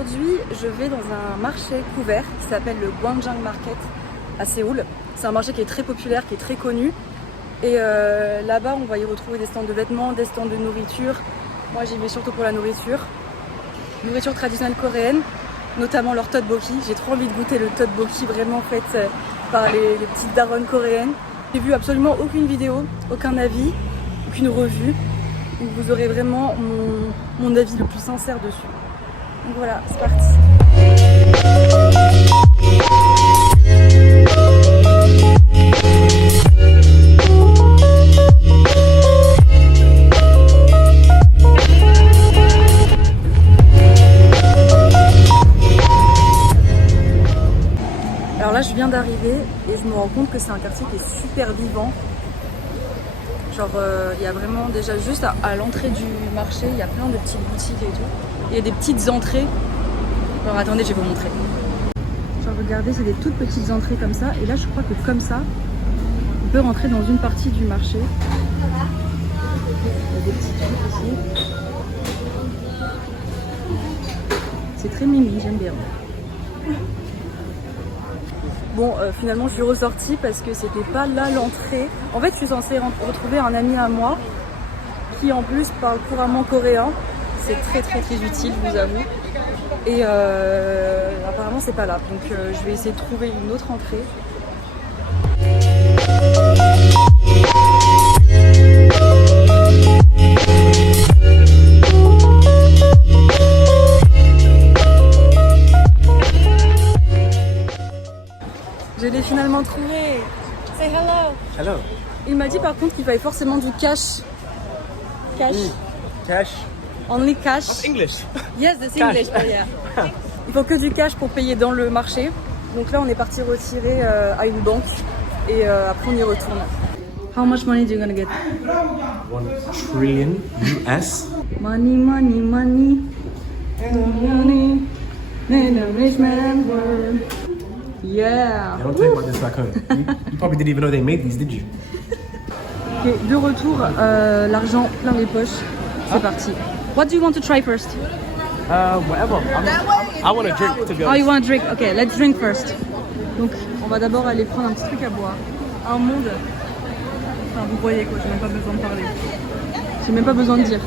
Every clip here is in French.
Aujourd'hui, je vais dans un marché couvert qui s'appelle le Gwangjang Market à Séoul. C'est un marché qui est très populaire, qui est très connu. Et là-bas, on va y retrouver des stands de vêtements, des stands de nourriture. Moi, j'y vais surtout pour la nourriture. Nourriture traditionnelle coréenne, notamment leur tteokbokki. J'ai trop envie de goûter le tteokbokki vraiment fait par les petites daronnes coréennes. J'ai vu absolument aucune vidéo, aucun avis, aucune revue, où vous aurez vraiment mon avis le plus sincère dessus. Donc voilà, c'est parti. Alors là, je viens d'arriver et je me rends compte que c'est un quartier qui est super vivant. Genre, il y a vraiment déjà juste à l'entrée du marché, il y a plein de petites boutiques et tout. Il y a des petites entrées. Alors attendez, je vais vous montrer. Genre regardez, c'est des toutes petites entrées comme ça. Et là, je crois que comme ça, on peut rentrer dans une partie du marché. Il y a des petits trucs ici. C'est très mimi, j'aime bien. Bon, finalement, je suis ressortie parce que c'était pas là l'entrée. En fait, je suis censée retrouver un ami à moi qui, en plus, parle couramment coréen. C'est très utile, je vous avoue. Et apparemment, c'est pas là. Donc, je vais essayer de trouver une autre entrée. Je l'ai finalement trouvé. Say hello. Hello. Il m'a dit par contre qu'il fallait forcément du cash. Cash. Cash. Only cash. That's English. Yes, that's English. But yeah. Il faut que du cash pour payer dans le marché. Donc là, on est parti retirer à une banque et après on y retourne. How much money do you gonna get? 1 trillion US. Money, money, money. Money. In a rich man world. Yeah. They don't talk about this back home. You probably didn't even know they made these, did you? Ok, de retour, l'argent plein les poches. C'est parti. What do you want to try first? Whatever. I want a drink, to be Oh, honest. you want a drink? Okay, let's drink first. Donc, on va d'abord aller prendre un petit truc à boire. Un monde. Enfin, vous voyez quoi, j'ai même pas besoin de parler. J'ai même pas besoin de dire.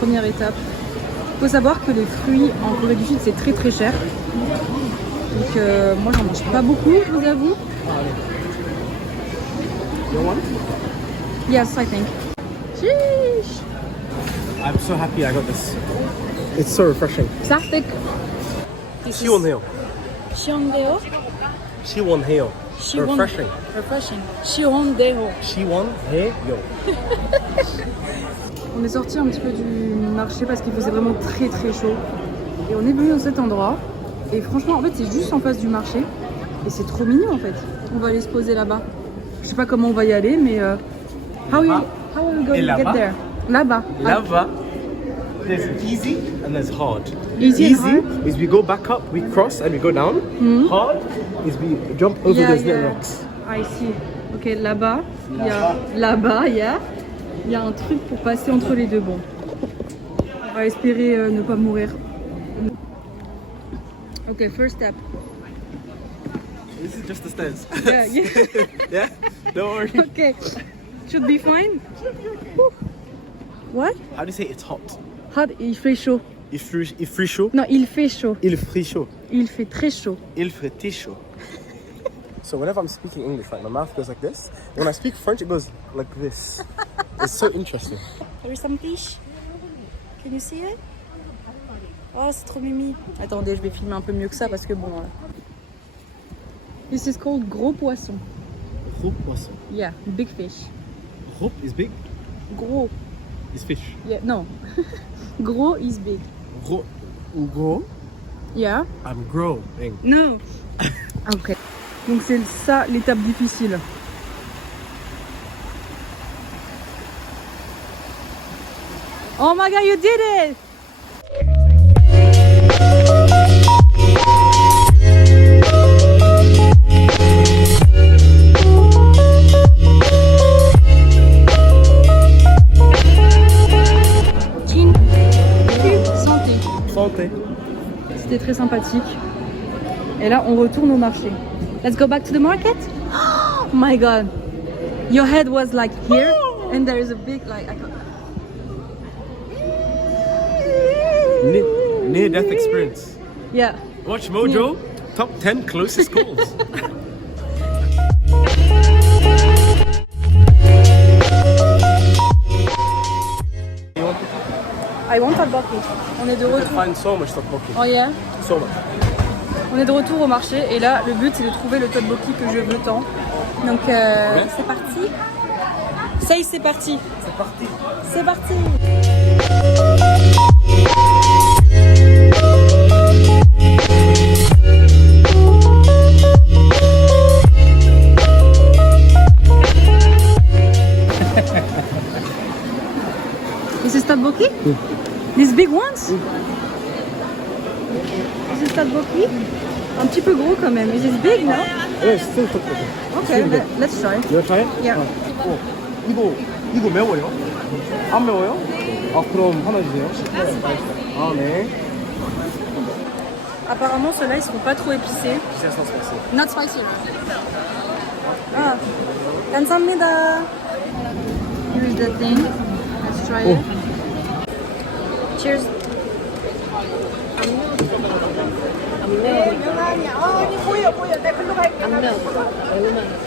Première étape. Il faut savoir que les fruits en Corée du Sud c'est très cher. Donc moi j'en mange pas beaucoup, je vous avoue. You want? Yes, I think. Sheesh. I'm so happy I got this. It's so refreshing. Sartek. Siwonhae. Siwondae. Siwonhae. Refreshing. Refreshing. Siwondae. Siwonhae. On est sorti un petit peu du marché parce qu'il faisait vraiment très chaud. Et on est venu dans cet endroit. Et franchement, en fait, c'est juste en face du marché. Et c'est trop mignon en fait. On va aller se poser là-bas. Je sais pas comment on va y aller, mais how are we going to get there? Là-bas. Lava. There's easy and there's hard. Easy and hard? Is we go back up, we cross and we go down. Hard is we jump over those little rocks. I see. Ok, là-bas, il y a il y a un truc pour passer entre les deux. Bon, on va espérer ne pas mourir. Ok, first step. This is just the stairs. Yeah. Yeah? Don't worry. Ok, should be fine. What? How do you say it's hot? Hot, il fait chaud. Il fait chaud. Non, il fait chaud. Il fait chaud. Il fait très chaud. Il fait très chaud. So whenever I'm speaking English, like my mouth goes like this. When I speak French, it goes like this. It's so interesting. There's some fish. Can you see it? Oh, c'est trop mimi. Attendez, je vais filmer un peu mieux que ça parce que bon. This is called gros poisson. Gros poisson. Yeah, big fish. Gros is big. Gros. Is fish. Yeah, no. Gros is big. Gros ou gros. Yeah. I'm growing. No. Ok. Donc c'est ça l'étape difficile. Oh my god, you did it! boutiques. Et là, on retourne au marché. Let's go back to the market. Oh my god. Your head was like here and there is a big like Near death experience. Yeah. Watch Mojo, top 10 closest calls. I want tteokbokki. On est de You can retour. find so much tteokbokki. Oh yeah. So much. On est de retour au marché et là le but c'est de trouver le tteokbokki que je veux tant. Donc c'est parti. Ça y est, c'est parti. C'est parti. C'est parti. This is tteokbokki? These big ones? This is tteokbokki? Un petit peu gros quand même. Is this big, no? Yeah, still tteokbokki. Okay, let's try. You wanna try it? Yeah. 이거 매워요? 안 매워요? 아 그럼 하나 주세요. 아 네. Apparemment ceux-là ils seront pas trop épicés. 진짜 spicy. Not spicy. Ah, 감사합니다. Here's the thing. Let's try it. Cheers.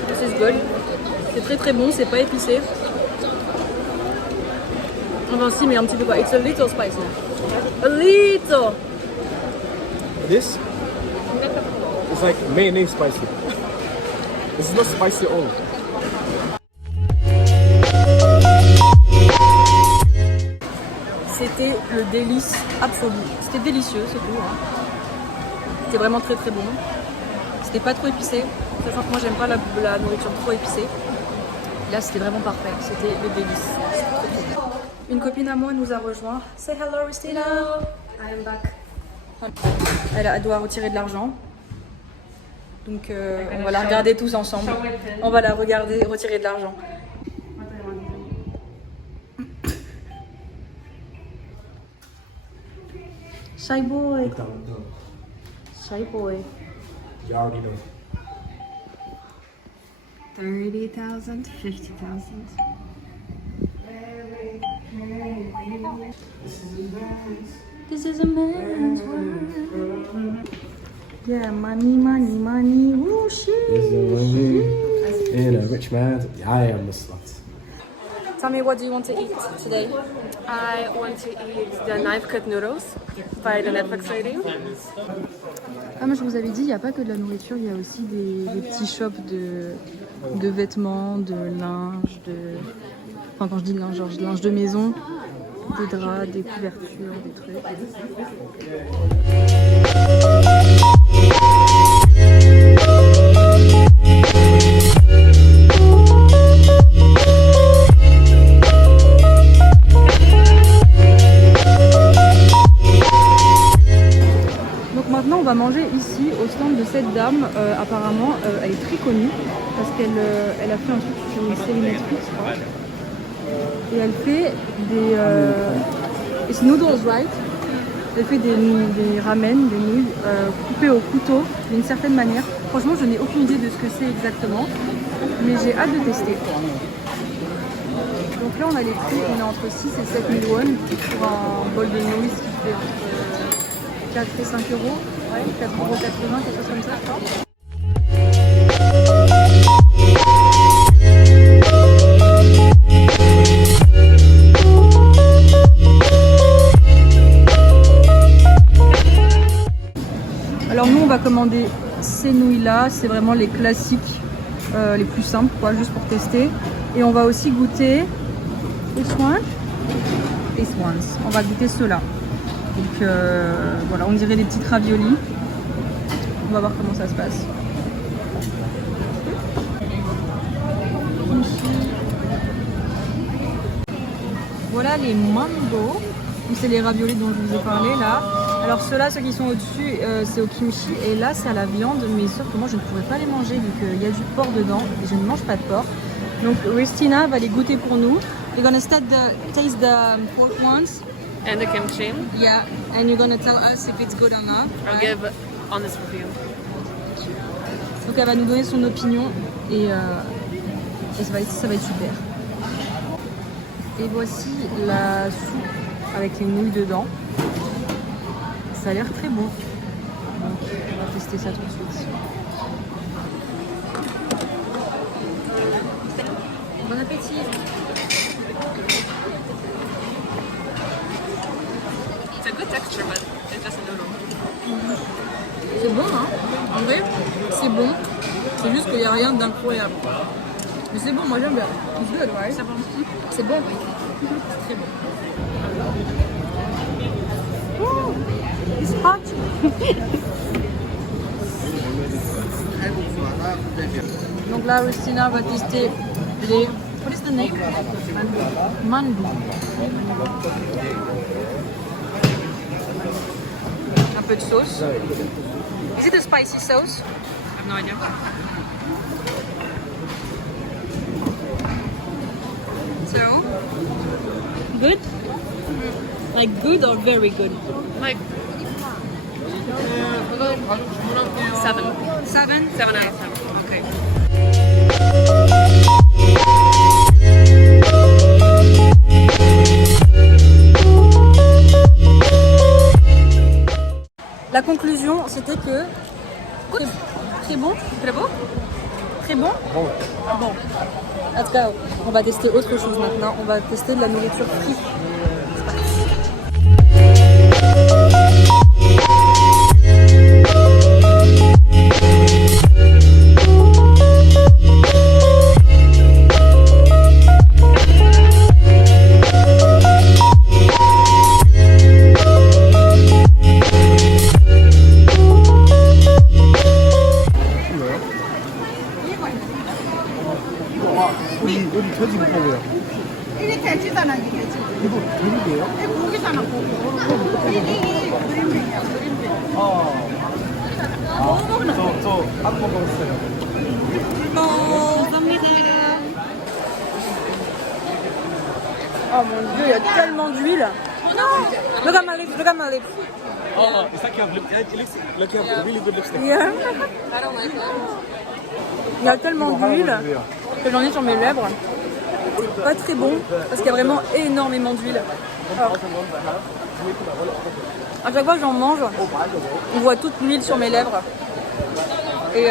This is good. C'est très très bon, c'est pas épicé. Enfin si, mais un petit peu pas. It's a little spicy. A little. This is like mayonnaise spicy. This is not spicy at all. C'était le délice absolu. C'était délicieux, c'est tout. Hein. C'était vraiment très très bon. C'était pas trop épicé. Sachant que moi j'aime pas la nourriture trop épicée. Là c'était vraiment parfait. C'était le délice. Une copine à moi nous a rejoint. Say hello, Christina. I am back. Elle doit retirer de l'argent. Donc on va la regarder tous ensemble. On va la regarder retirer de l'argent. Shy boy. Shy boy. You already know. 30,000, 50,000. This is a man's world. Yeah, money, money, money, whooshie. In a rich man, I am the slut. Tell me, what do you want to eat today? I want to eat the knife cut noodles by the Netflix lady. Ah, moi je vous avais dit, il n'y a pas que de la nourriture, il y a aussi des petits shops de vêtements, de linge, enfin quand je dis linge, genre linge de maison, des draps, des couvertures, des trucs. Maintenant on va manger ici au stand de cette dame. Apparemment elle est très connue parce qu'elle a fait un truc sur une série Netflix, je crois. Et elle fait des it's noodles, right? Elle fait des ramen, des nouilles coupées au couteau d'une certaine manière. Franchement je n'ai aucune idée de ce que c'est exactement, mais j'ai hâte de tester. Donc là on a les prix, on est entre 6 et 7 000 won pour un bol de nouilles, ce qui fait entre 4 et 5 euros, ouais, 4,80 €, quelque chose comme ça, je crois. Alors nous on va commander ces nouilles là, c'est vraiment les classiques, les plus simples quoi, juste pour tester. Et on va aussi goûter this ones. On va goûter ceux-là. Donc voilà, on dirait des petites raviolis. On va voir comment ça se passe. Voilà les mango. C'est les raviolis dont je vous ai parlé là. Alors ceux-là, ceux qui sont au-dessus, c'est au kimchi. Et là, c'est à la viande. Mais sauf que moi, je ne pourrais pas les manger vu qu'il y a du porc dedans. Et je ne mange pas de porc. Donc Christina va les goûter pour nous. You're gonna taste the pork ones. And the kimchi. Yeah, and you're gonna tell us if it's good or not. I'll right? give honest review. Donc elle va nous donner son opinion et ça va être super. Et voici la soupe avec les nouilles dedans. Ça a l'air très bon. Donc on va tester ça tout de suite. Bon appétit. It's a good texture, but it's just a noodle. C'est bon, hein? En vrai, c'est bon. C'est juste qu'il n'y a rien d'incroyable. Mais c'est bon, moi j'aime bien. It's good, right? C'est bon. C'est bon. C'est très bon. It's hot. Donc là, Rustina va tester les... What is the name? Mandu. Un peu de sauce. Is it a spicy sauce? I have no idea. So, good? Like good or very good? Like 7. 7? 7 out of 10. Okay. La conclusion, c'était que très bon, Très beau? très bon. Bon, let's go. On va tester autre chose maintenant. On va tester de la nourriture frite. 여기 돼지고 뭐야? 이게 돼지잖아, 이게 돼지. 이거 돼지예요? 이게 고기잖아, 고기. 이게 그림이야, 그림이. 저안 먹었어요. Oh mon dieu, il y a tellement d'huile. Look at my lips, look at my lips. Oh, it's like you have like you have really good lipstick. Yeah. Il y a tellement d'huile que j'en ai sur mes lèvres. Pas très bon parce qu'il y a vraiment énormément d'huile. Alors, à chaque fois que j'en mange, on voit toute l'huile sur mes lèvres. Et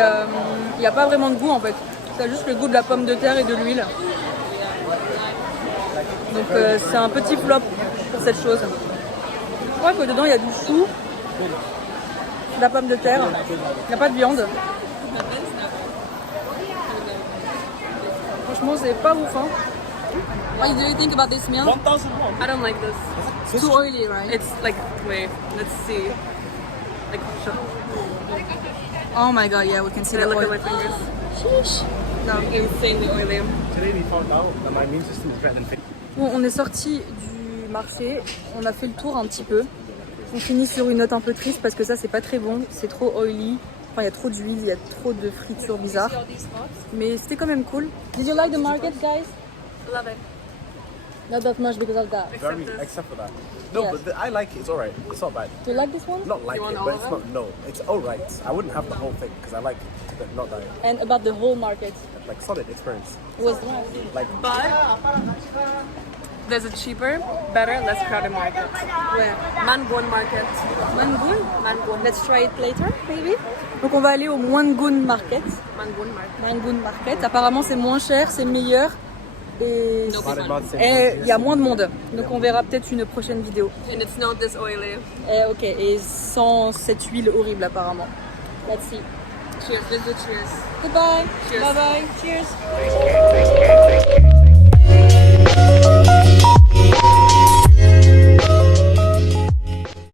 il n'y a pas vraiment de goût en fait. C'est juste le goût de la pomme de terre et de l'huile. Donc c'est un petit flop pour cette chose. Je crois que dedans il y a du chou, de la pomme de terre, il n'y a pas de viande. Franchement c'est pas ouf hein. What do you think about this meal? 1,001. I don't like this. Too oily, right? It's like, wait, let's see. Like, show. Oh my god, yeah, we can see Can I the look at oil. my fingers? Sheesh. No. Insanely oily. Today we found out that my immune system is better than fake. Bon, on est sorti du marché, on a fait le tour un petit peu. On finit sur une note un peu triste parce que ça c'est pas très bon, c'est trop oily. Enfin, il y a trop d'huile, il y a trop de fritures bizarres. Mais c'était quand même cool. Did you like the market, guys? Love it. Not that much because of that. Very, except for that. No, Yes. but I like it. It's alright. It's not bad. Do you like this one? Not like want it, all but of it's it? not. No, it's alright. I wouldn't have the whole thing because I like it, but not that. And about the whole market. Like solid experience. It was nice. Like But there's a cheaper, better, less crowded market. Where? Mangon market. Mangun? Mangon. Let's try it later, maybe. Donc on va aller au Mangun Market. Mangon market. Mangun Market. Apparemment c'est moins cher, c'est meilleur. Et No Bad people. about the same et thing. il y a moins de monde. Donc on verra peut-être une prochaine vidéo. And it's not this oily. Et, ok, et sans cette huile horrible apparemment. Let's see. Cheers. Let's do cheers. Goodbye. Cheers. Bye bye. Cheers.